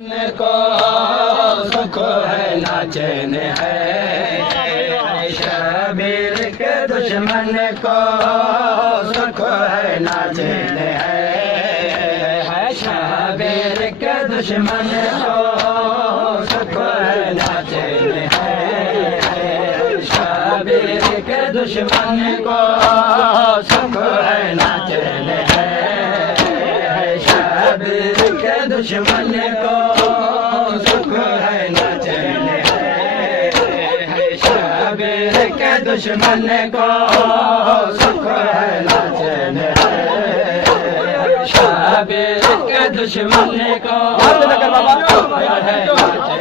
को सुख है ना चैन है, शबीर के दुश्मन को सुख है ना चैन है, शबीर के दुश्मन को सुख है ना चैन है, शबीर के दुश्मन को सुख है ना चैन है, शबीर के दुश्मन को सुख है ना चैन है, शबीर के दुश्मन को सुख है ना चैन है, शबीर के दुश्मन को सुख है ना चैन है,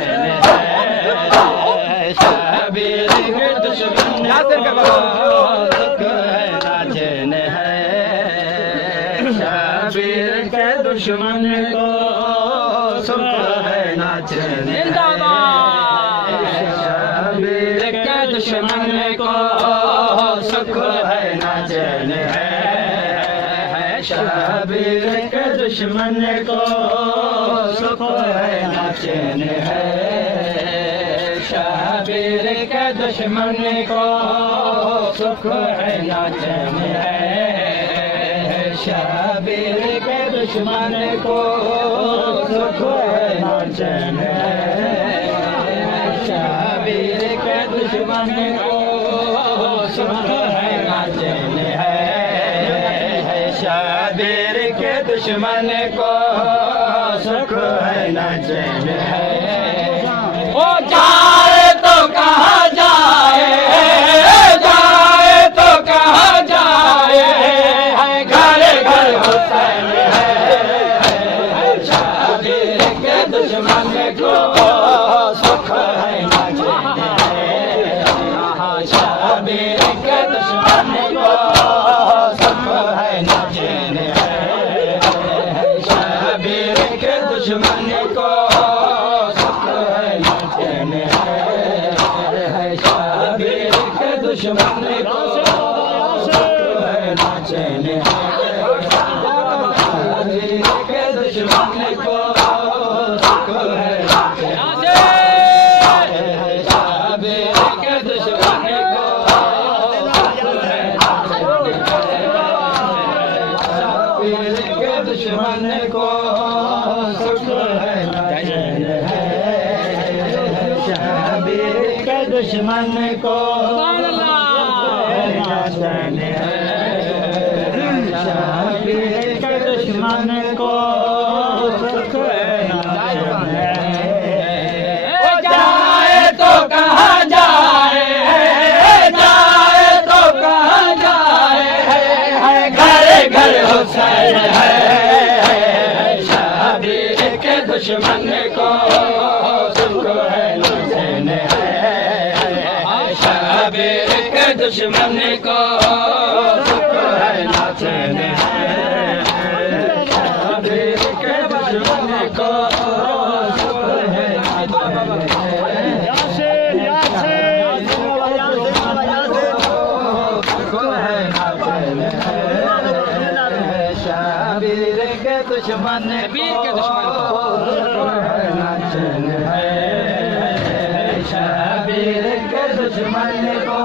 शबीर के दुश्मन को सुख है ना चैन है, शबीर के दुश्मन को सुख है ना चैन है, शबीर के दुश्मन को सुख है ना चैन है, शबीर के दुश्मन को सुख है ना चैन है, शबीर के दुश्मन को सुख है ना चैन है, शबीर के दुश्मन को सुख है ना चैन है, शबीर के दुश्मन को सुख है ना चैन है, शबीर के दुश्मन को सुख है ना चैन है, ओ जाए तो कहाँ जाए, जाए तो कहाँ जाए, घर घर हुसैन है, शबीर के दुश्मन को सुख है ना चैन है, शबीर के दुश्मन को सुख है ना चैन है, शबीर के दुश्मन को सुख है ना चैन है, शबीर के दुश्मन को सुख है ना चैन है, शबीर के दुश्मन को सुख है ना चैन है, शबीर के दुश्मन को सुख है ना चैन है, शबीर के दुश्मन को सुख है ना चैन है, शबीर के दुश्मन को चैन है, शबीर के दुश्मन को सुख है ना चैन है, जाए तो कहाँ जाए, जाए तो कहाँ जाए, घर घर हुसैन है, शबीर के दुश्मन को सुख है ना चैन है, शबीर के दुश्मन को सुख है ना चैन है, शबीर के दुश्मन को सुख है ना चैन है, शबीर के दुश्मन को है ना चैन है, शबीर के दुश्मन को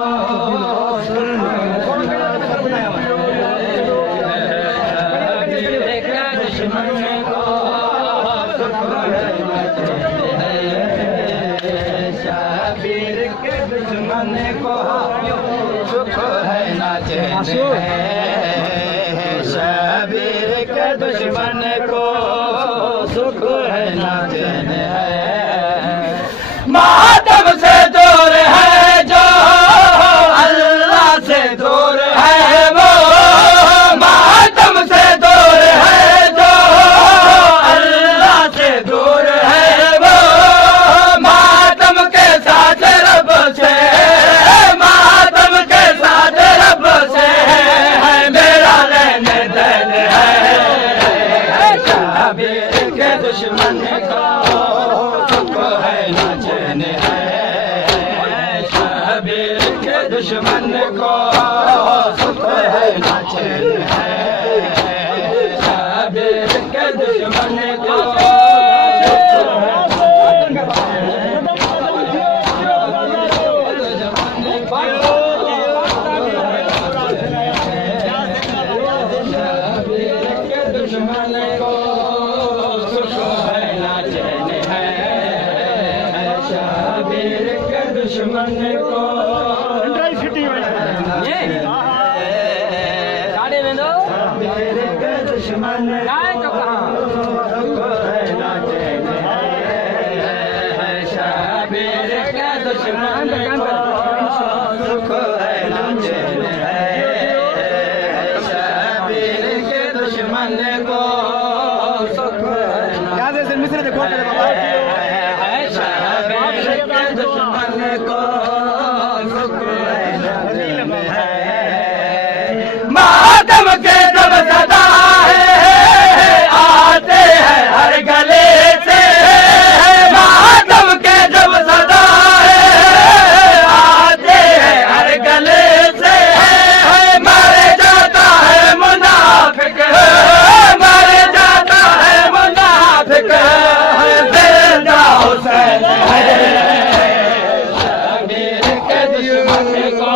शबीर के दुश्मन को सुख है ना चैन है, शबीर के दुश्मन को सुख है ना चैन है, मातम से दूर है जो अल्लाह से दूर है वो, मातम से दूर है जो अल्लाह से दूर है वो, मातम के साथ रब से, मातम के साथ रब से है मेरा लेने देन है, शबीर के दुश्मन को सुख दुश्मन को शाबिर के दुश्मन शाबिर के दुश्मन सुख है ना चैन है शाबिर के दुश्मन को सुख है ना शाबिर के दुश्मन को सुख है ना मातम के जब सदा है आते हैं हर गले से मातम के जब सदा है आते हैं हर गले से मर जाता है मुनाफिक मर जाता है मुनाफिक जिंदा हुसैन है शाबिर के दुश्मन को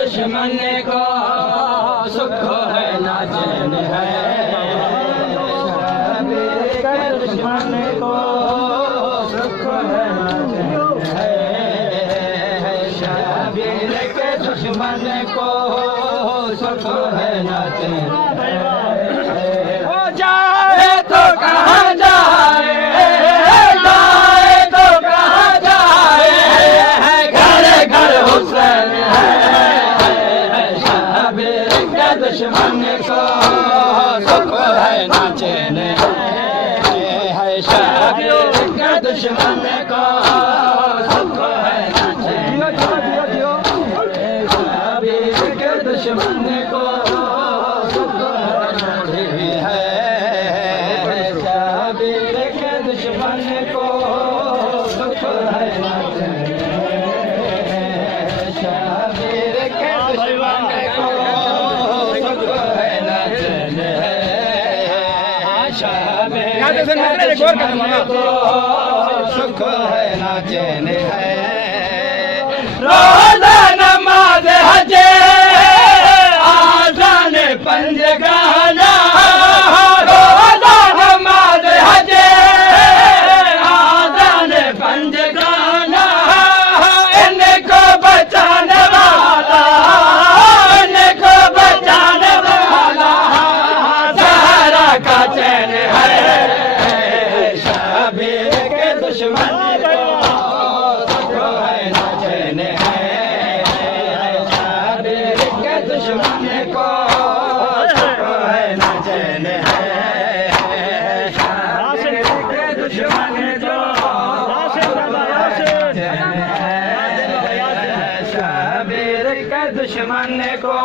दुश्मन को सुख है ना चैन है दुश्मन को सुख है ना चैन है शाबिर के दुश्मन को सुख है ना चैन हो जाए तो कहाँ जाए जाए तो कहाँ जाए घर घर हुसैन है दुश्मन को सुख है ना चैन है शाबिर के दुश्मन को सुख है ना चैन शाबिर के दुश्मन को सुख है शाबिर के दुश्मन को सुख है ना चैन शाबिर के दुश्मन को सुख है ना चैन है रोज़ा नमाज हजे आज़ान पंज गाना रोज़ा नमाज हजे आज़ान पंज गाना इनको बचाने वाला इनको बचाने वाला सहारा का चैन है शाबिर के दुश्मन को सुख है ना चैन है शाबिर के दुश्मन को सुख है ना चैन है शाबिर के दुश्मन को शाबिर के दुश्मन को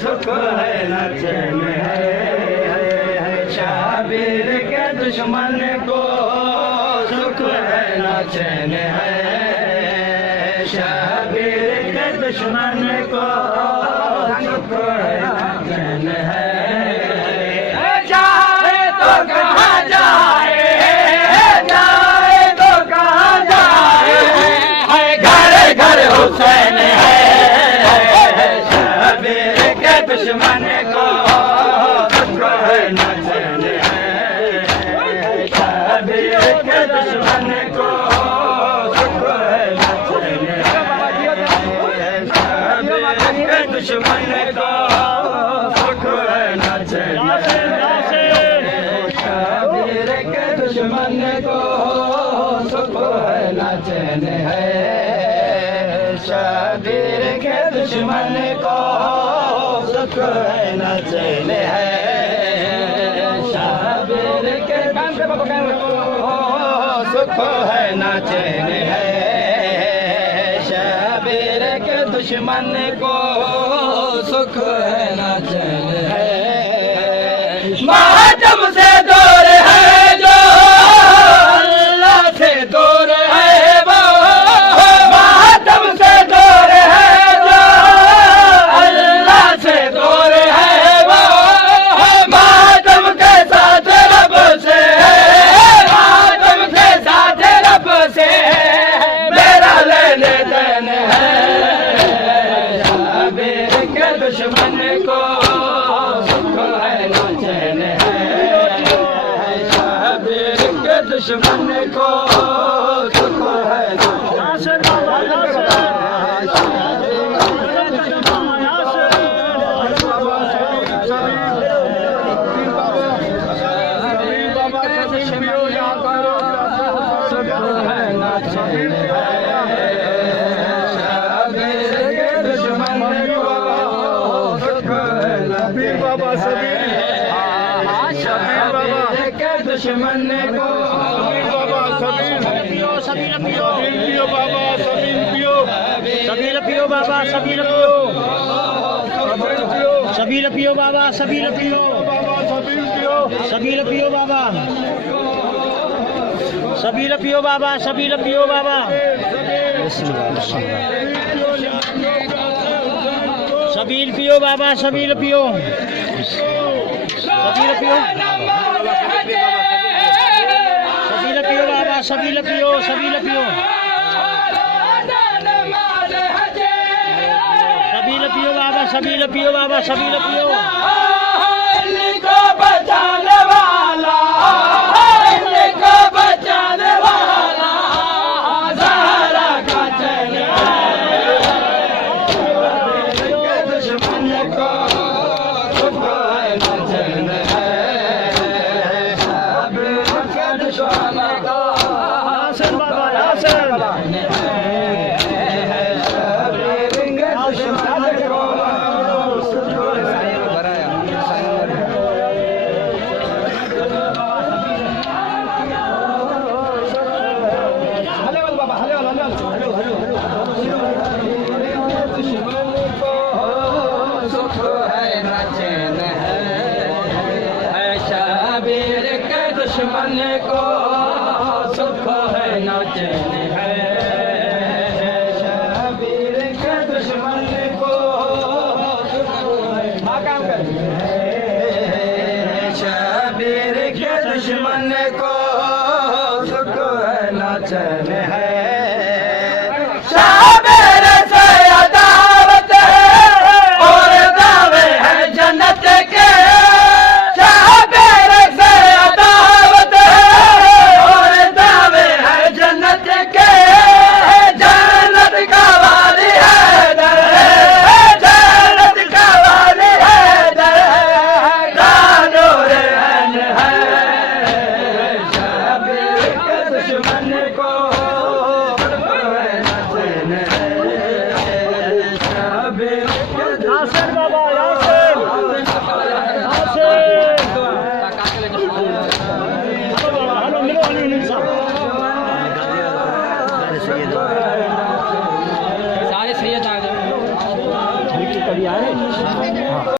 सुख है ना चैन है शाबिर के दुश्मन को सुख है ना चैन है शाबिर के दुश्मन को सुख है ना चैन है जाए तो कहाँ जाए जाए तो कहाँ जाए घर घर हुसैन है शाबिर के दुश्मन को सुख है ना चैन है शाबिर के दुश्मन को सुख है ना चैन है शाबिर के दुश्मन को सुख है ना चैन शाबिर के दुश्मन को सुख है ना चैन है शाबिर के दुश्मन को सुख है ना चैन है शाबिर के सुख है ना चैन है शाबिर के दुश्मन को सुख है ना चैन है मातम से दूर है जो अल्लाह से दूर है वो मातम से दूर है जो अल्लाह शबीर बाबा शबीर बाबा के दुश्मन को बाबा शबीर पियो शबीर पियो पियो बाबा शबीर पियो शबीर पियो बाबा शबीर पियो शबीर पियो बाबा शबीर पियो बाबा शबीर पियो शबीर पियो बाबा शबीर पियो बाबा शबीर पियो बाबा शबीर पियो बाबा शबीर पियो शबीर पियो शबीर पियो बाबा शबीर पियो शबीर पियो शबीर पियो बाबा शबीर पियो बाबा शबीर पियो इनको बचाना